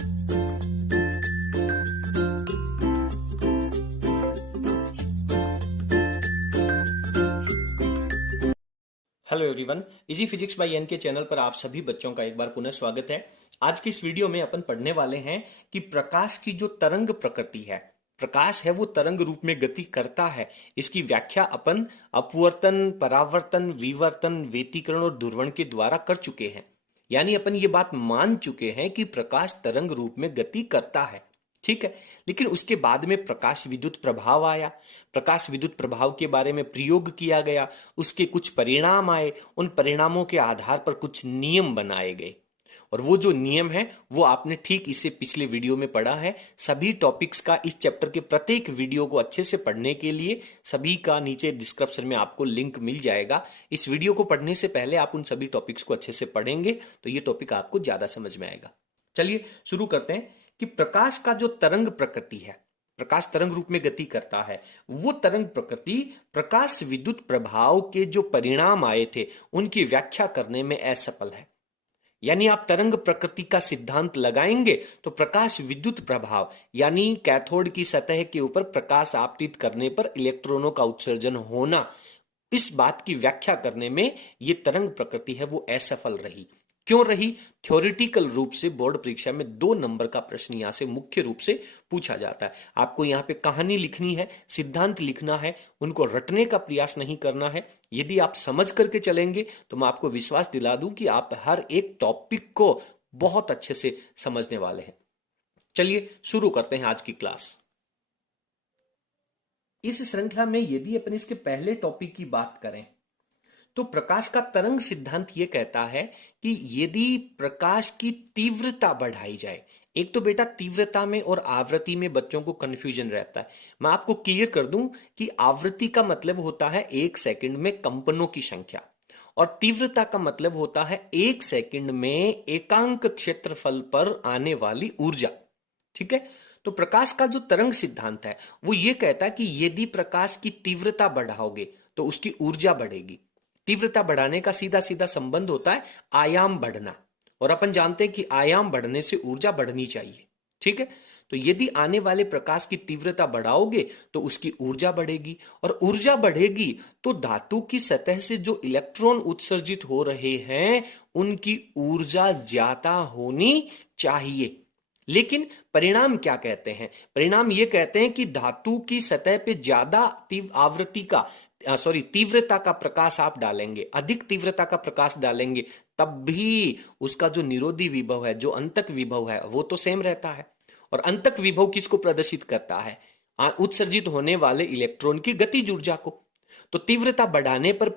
Hello everyone, easy physics by N K channel पर आप सभी बच्चों का एक बार पुनः स्वागत है। आज की इस वीडियो में अपन पढ़ने वाले हैं कि प्रकाश की जो तरंग प्रकृति है, प्रकाश है वो तरंग रूप में गति करता है। इसकी व्याख्या अपन अपवर्तन, परावर्तन, विवर्तन, व्यतिकरण और ध्रुवण के द्वारा कर चुके हैं। यानी अपन ये बात मान चुके हैं कि प्रकाश तरंग रूप में गति करता है, ठीक है। लेकिन उसके बाद में प्रकाश विद्युत प्रभाव आया, प्रकाश विद्युत प्रभाव के बारे में प्रयोग किया गया, उसके कुछ परिणाम आए, उन परिणामों के आधार पर कुछ नियम बनाए गए। और वो जो नियम है वो आपने ठीक इससे पिछले वीडियो में पढ़ा है। सभी टॉपिक्स का इस चैप्टर के प्रत्येक वीडियो को अच्छे से पढ़ने के लिए सभी का नीचे डिस्क्रिप्शन में आपको लिंक मिल जाएगा। इस वीडियो को पढ़ने से पहले आप उन सभी टॉपिक्स को अच्छे से पढ़ेंगे तो ये टॉपिक आपको ज्यादा समझ में आएगा। चलिए शुरू करते हैं कि प्रकाश का जो तरंग प्रकृति है, प्रकाश तरंग रूप में गति करता है, वो तरंग प्रकृति प्रकाश विद्युत प्रभाव के जो परिणाम आए थे उनकी व्याख्या करने में असफल है। यानी आप तरंग प्रकृति का सिद्धांत लगाएंगे तो प्रकाश विद्युत प्रभाव यानी कैथोड की सतह के ऊपर प्रकाश आपतित करने पर इलेक्ट्रॉनों का उत्सर्जन होना, इस बात की व्याख्या करने में ये तरंग प्रकृति है वो असफल रही। क्यों रही? थ्योरेटिकल रूप से बोर्ड परीक्षा में 2 नंबर का प्रश्न यहां से मुख्य रूप से पूछा जाता है। आपको यहां पे कहानी लिखनी है, सिद्धांत लिखना है, उनको रटने का प्रयास नहीं करना है। यदि आप समझ करके चलेंगे तो मैं आपको विश्वास दिला दूं कि आप हर एक टॉपिक को बहुत अच्छे से समझने वाले हैं। चलिए शुरू करते हैं आज की क्लास। इस श्रृंखला में यदि अपन इसके पहले टॉपिक की बात करें तो प्रकाश का तरंग सिद्धांत यह कहता है कि यदि प्रकाश की तीव्रता बढ़ाई जाए, एक तो बेटा तीव्रता में और आवृत्ति में बच्चों को कंफ्यूजन रहता है। मैं आपको क्लियर कर दूं कि आवृत्ति का मतलब होता है 1 सेकंड में कंपनों की संख्या और तीव्रता का मतलब होता है 1 सेकंड में एकांक क्षेत्रफल पर आने वाली ऊर्जा, ठीक है। तो प्रकाश का जो तरंग सिद्धांत है वो ये कहता है कि यदि प्रकाश की तीव्रता बढ़ाओगे तो उसकी ऊर्जा बढ़ेगी। तीव्रता बढ़ाने का सीधा सीधा संबंध होता है आयाम बढ़ना, और अपन जानते हैं कि आयाम बढ़ने से ऊर्जा बढ़नी चाहिए, ठीक है। तो यदि आने वाले प्रकाश की तीव्रता बढ़ाओगे तो उसकी ऊर्जा बढ़ेगी, और ऊर्जा बढ़ेगी तो धातु की सतह से जो इलेक्ट्रॉन उत्सर्जित हो रहे हैं उनकी ऊर्जा ज्यादा होनी चाहिए। लेकिन परिणाम क्या कहते हैं? परिणाम ये कहते हैं कि धातु की सतह पे ज्यादा आवृत्ति का तीव्रता का प्रकाश आप डालेंगे, अधिक तीव्रता का प्रकाश डालेंगे, तब भी उसका जो निरोधी विभव है, जो अंतक विभव है, वो तो सेम रहता है। और अंतक विभव किसको प्रदर्शित करता है? उत्सर्जित होने वाले इलेक्ट्रॉन की गतिज ऊर्जा को। तो तीव्रता बढ़ाने पर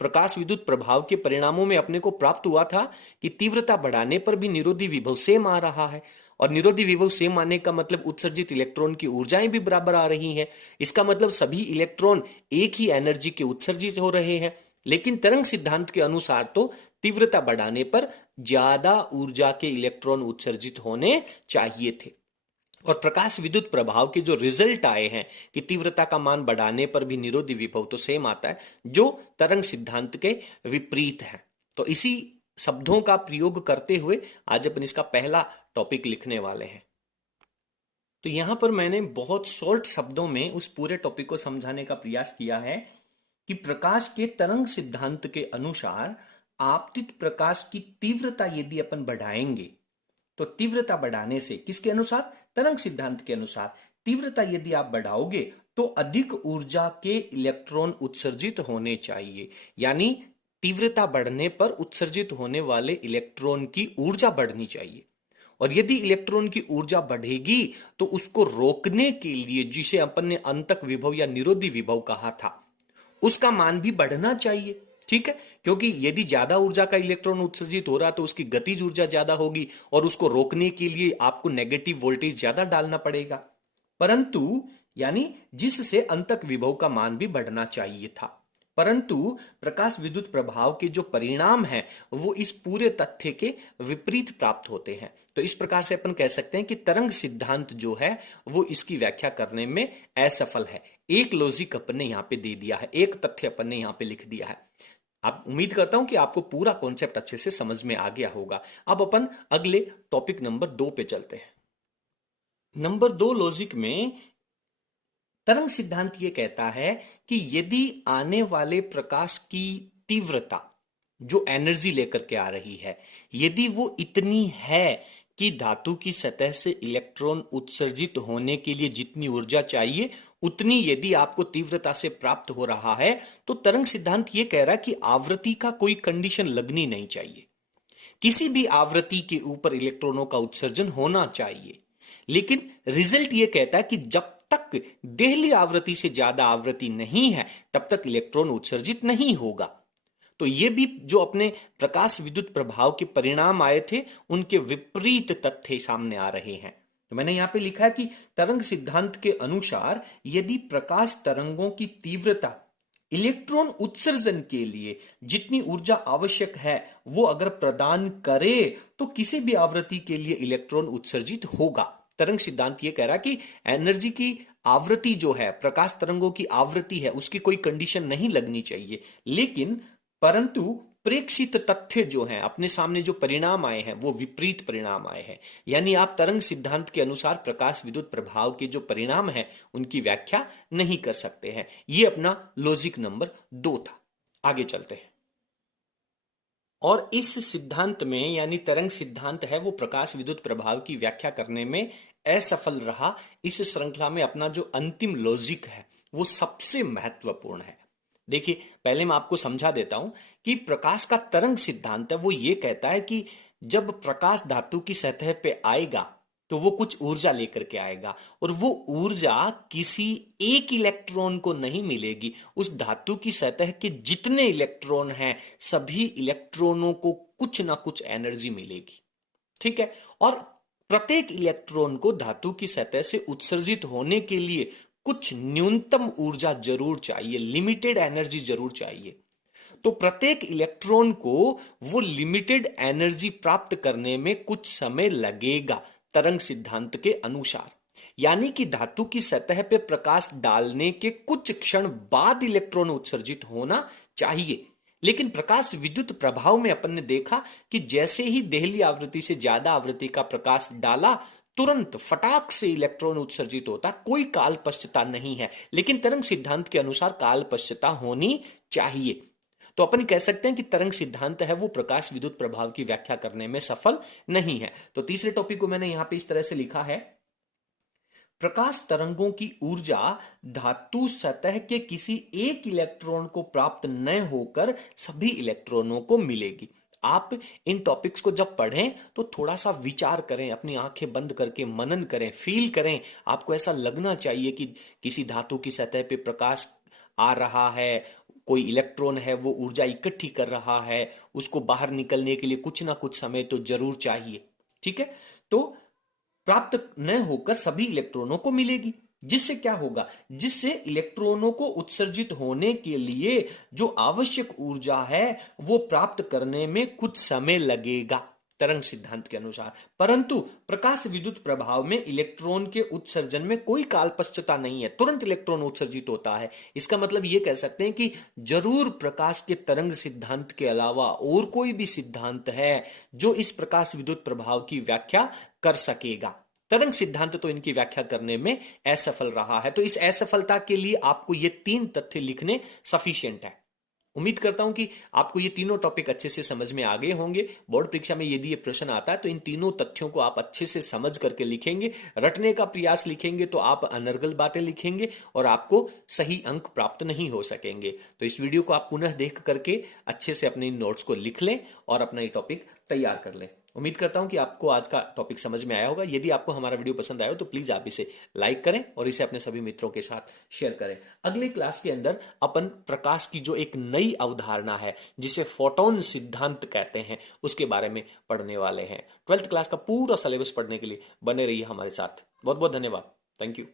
प्रकाश विद्युत प्रभाव के परिणामों में अपने को प्राप्त हुआ था कि तीव्रता बढ़ाने पर भी निरोधी विभव सेम आ रहा है, और निरोधी विभव सेम आने का मतलब उत्सर्जित इलेक्ट्रॉन की ऊर्जाएं भी बराबर आ रही हैं। इसका मतलब सभी इलेक्ट्रॉन एक ही एनर्जी के उत्सर्जित हो रहे हैं। लेकिन तरंग सिद्धांत के अनुसार तो तीव्रता बढ़ाने पर ज्यादा ऊर्जा के इलेक्ट्रॉन उत्सर्जित होने चाहिए थे। और प्रकाश विद्युत प्रभाव के जो रिजल्ट आए हैं कि तीव्रता का मान बढ़ाने पर भी निरोधी विभव तो सेम आता है, जो तरंग सिद्धांत के विपरीत है। तो इसी शब्दों का प्रयोग करते हुए आज अपन इसका पहला टॉपिक लिखने वाले हैं। तो यहां पर मैंने बहुत शॉर्ट शब्दों में उस पूरे टॉपिक को समझाने का प्रयास किया है कि प्रकाश के तरंग सिद्धांत के अनुसार आपतित प्रकाश की तीव्रता यदि अपन बढ़ाएंगे तो तीव्रता बढ़ाने से, किसके अनुसार? तरंग सिद्धांत के अनुसार तीव्रता यदि आप बढ़ाओगे तो अधिक ऊर्जा के इलेक्ट्रॉन उत्सर्जित होने चाहिए। यानी तीव्रता बढ़ने पर उत्सर्जित होने वाले इलेक्ट्रॉन की ऊर्जा बढ़नी चाहिए, और यदि इलेक्ट्रॉन की ऊर्जा बढ़ेगी तो उसको रोकने के लिए, जिसे अपन ने अंतक विभव या निरोधी विभव कहा था, उसका मान भी बढ़ना चाहिए, ठीक है। क्योंकि यदि ज्यादा ऊर्जा का इलेक्ट्रॉन उत्सर्जित हो रहा तो उसकी गतिज ऊर्जा ज्यादा होगी, और उसको रोकने के लिए आपको नेगेटिव वोल्टेज ज्यादा डालना पड़ेगा, परंतु यानी जिससे अंतक विभव का मान भी बढ़ना चाहिए था। परंतु प्रकाश विद्युत प्रभाव के जो परिणाम हैं वो इस पूरे तथ्य के विपरीत प्राप्त होते हैं। तो इस प्रकार से अपन कह सकते हैं कि तरंग सिद्धांत जो है वो इसकी व्याख्या करने में असफल है। एक लॉजिक अपन ने यहां पे दे दिया है, एक तथ्य अपन ने यहां पे लिख दिया है। आप उम्मीद करता हूं कि आपको पूरा कॉन्सेप्ट अच्छे से समझ में आ गया होगा। अब अपन अगले टॉपिक नंबर 2 पे चलते हैं। नंबर 2 लॉजिक में तरंग सिद्धांत ये कहता है कि यदि आने वाले प्रकाश की तीव्रता जो एनर्जी लेकर के आ रही है, यदि वो इतनी है कि धातु की सतह से इलेक्ट्रॉन उत्सर्जित होने के लिए जितनी ऊर्जा चाहिए उतनी यदि आपको तीव्रता से प्राप्त हो रहा है, तो तरंग सिद्धांत ये कह रहा है कि आवृत्ति का कोई कंडीशन लगनी नहीं चाहिए। किसी भी आवृत्ति के ऊपर इलेक्ट्रॉनों का उत्सर्जन होना चाहिए। लेकिन रिजल्ट यह कहता है कि जब तक देहली आवृत्ति से ज्यादा आवृत्ति नहीं है तब तक इलेक्ट्रॉन उत्सर्जित नहीं होगा। तो ये भी जो अपने प्रकाश विद्युत प्रभाव के परिणाम आए थे उनके विपरीत तथ्य सामने आ रहे हैं। तो मैंने यहां पे लिखा है कि तरंग सिद्धांत के अनुसार यदि प्रकाश तरंगों की तीव्रता इलेक्ट्रॉन उत्सर्जन के लिए जितनी ऊर्जा आवश्यक है वो अगर प्रदान करे तो किसी भी आवृत्ति के लिए इलेक्ट्रॉन उत्सर्जित होगा। तरंग सिद्धांत ये कह रहा है कि एनर्जी की आवृत्ति जो है, प्रकाश तरंगों की आवृत्ति है, उसकी कोई कंडीशन नहीं लगनी चाहिए। लेकिन परंतु प्रेक्षित तथ्य जो हैं, अपने सामने जो परिणाम आए हैं वो विपरीत परिणाम आए हैं। यानी आप तरंग सिद्धांत के अनुसार प्रकाश विद्युत प्रभाव के जो परिणाम हैं उनकी व्याख्या नहीं कर सकते हैं। ये अपना लॉजिक नंबर 2 था। आगे चलते हैं। और इस सिद्धांत में यानी तरंग सिद्धांत है वो प्रकाश विद्युत प्रभाव की व्याख्या करने में असफल रहा। इस श्रृंखला में अपना जो अंतिम लॉजिक है वो सबसे महत्वपूर्ण है। देखिए, पहले मैं आपको समझा देता हूं कि प्रकाश का तरंग सिद्धांत है वो ये कहता है कि जब प्रकाश धातु की सतह पे आएगा तो वो कुछ ऊर्जा लेकर के आएगा, और वो ऊर्जा किसी एक इलेक्ट्रॉन को नहीं मिलेगी। उस धातु की सतह के जितने इलेक्ट्रॉन हैं सभी इलेक्ट्रॉनों को कुछ ना कुछ एनर्जी मिलेगी। ठीक है। और प्रत्येक इलेक्ट्रॉन को धातु की सतह से उत्सर्जित होने के लिए कुछ न्यूनतम ऊर्जा जरूर चाहिए, लिमिटेड एनर्जी जरूर चाहिए। तो प्रत्येक इलेक्ट्रॉन को वो लिमिटेड एनर्जी प्राप्त करने में कुछ समय लगेगा तरंग सिद्धांत के अनुसार। यानी कि धातु की सतह पे प्रकाश डालने के कुछ क्षण बाद इलेक्ट्रॉन उत्सर्जित होना चाहिए। लेकिन प्रकाश विद्युत प्रभाव में अपन ने देखा कि जैसे ही देहली आवृत्ति से ज्यादा आवृत्ति का प्रकाश डाला तुरंत फटाक से इलेक्ट्रॉन उत्सर्जित होता, कोई काल पश्चता नहीं है। लेकिन तरंग सिद्धांत के अनुसार काल पश्चता होनी चाहिए। तो अपन कह सकते हैं कि तरंग सिद्धांत है वो प्रकाश विद्युत प्रभाव की व्याख्या करने में सफल नहीं है। तो तीसरे टॉपिक को मैंने यहां पे इस तरह से लिखा है, प्रकाश तरंगों की ऊर्जा धातु सतह के किसी एक इलेक्ट्रॉन को प्राप्त न होकर सभी इलेक्ट्रॉनों को मिलेगी। आप इन टॉपिक्स को जब पढ़ें तो थोड़ा सा विचार करें, अपनी आंखें बंद करके मनन करें, फील करें। आपको ऐसा लगना चाहिए कि किसी धातु की सतह पे प्रकाश आ रहा है, कोई इलेक्ट्रॉन है वो ऊर्जा इकट्ठी कर रहा है, उसको बाहर निकलने के लिए कुछ ना कुछ समय तो जरूर चाहिए। ठीक है। तो प्राप्त न होकर सभी इलेक्ट्रॉनों को मिलेगी, जिससे क्या होगा, जिससे इलेक्ट्रॉनों को उत्सर्जित होने के लिए जो आवश्यक ऊर्जा है वो प्राप्त करने में कुछ समय लगेगा तरंग सिद्धांत के अनुसार। परंतु प्रकाश विद्युत प्रभाव में इलेक्ट्रॉन के उत्सर्जन में कोई कालपश्चता नहीं है, तुरंत इलेक्ट्रॉन उत्सर्जित होता है। इसका मतलब यह कह सकते हैं कि जरूर प्रकाश के तरंग सिद्धांत के अलावा और कोई भी सिद्धांत है जो इस प्रकाश विद्युत प्रभाव की व्याख्या कर सकेगा। तरंग सिद्धांत तो इनकी व्याख्या करने में असफल रहा है। तो इस असफलता के लिए आपको ये 3 तथ्य लिखने सफिशिएंट है। उम्मीद करता हूं कि आपको ये तीनों टॉपिक अच्छे से समझ में आ गए होंगे। बोर्ड परीक्षा में यदि ये प्रश्न आता है तो इन तीनों तथ्यों को आप अच्छे से समझ करके लिखेंगे, रटने का प्रयास लिखेंगे तो आप अनर्गल बातें लिखेंगे और आपको सही अंक प्राप्त नहीं हो सकेंगे। तो इस वीडियो को आप पुनः देख करके अच्छे से अपने नोट्स को लिख लें और अपना ये टॉपिक तैयार कर लें। उम्मीद करता हूं कि आपको आज का टॉपिक समझ में आया होगा। यदि आपको हमारा वीडियो पसंद आया हो तो प्लीज आप इसे लाइक करें और इसे अपने सभी मित्रों के साथ शेयर करें। अगले क्लास के अंदर अपन प्रकाश की जो एक नई अवधारणा है जिसे फोटोन सिद्धांत कहते हैं उसके बारे में पढ़ने वाले हैं। 12th क्लास का पूरा सिलेबस पढ़ने के लिए बने रहिए हमारे साथ। बहुत बहुत धन्यवाद। Thank you.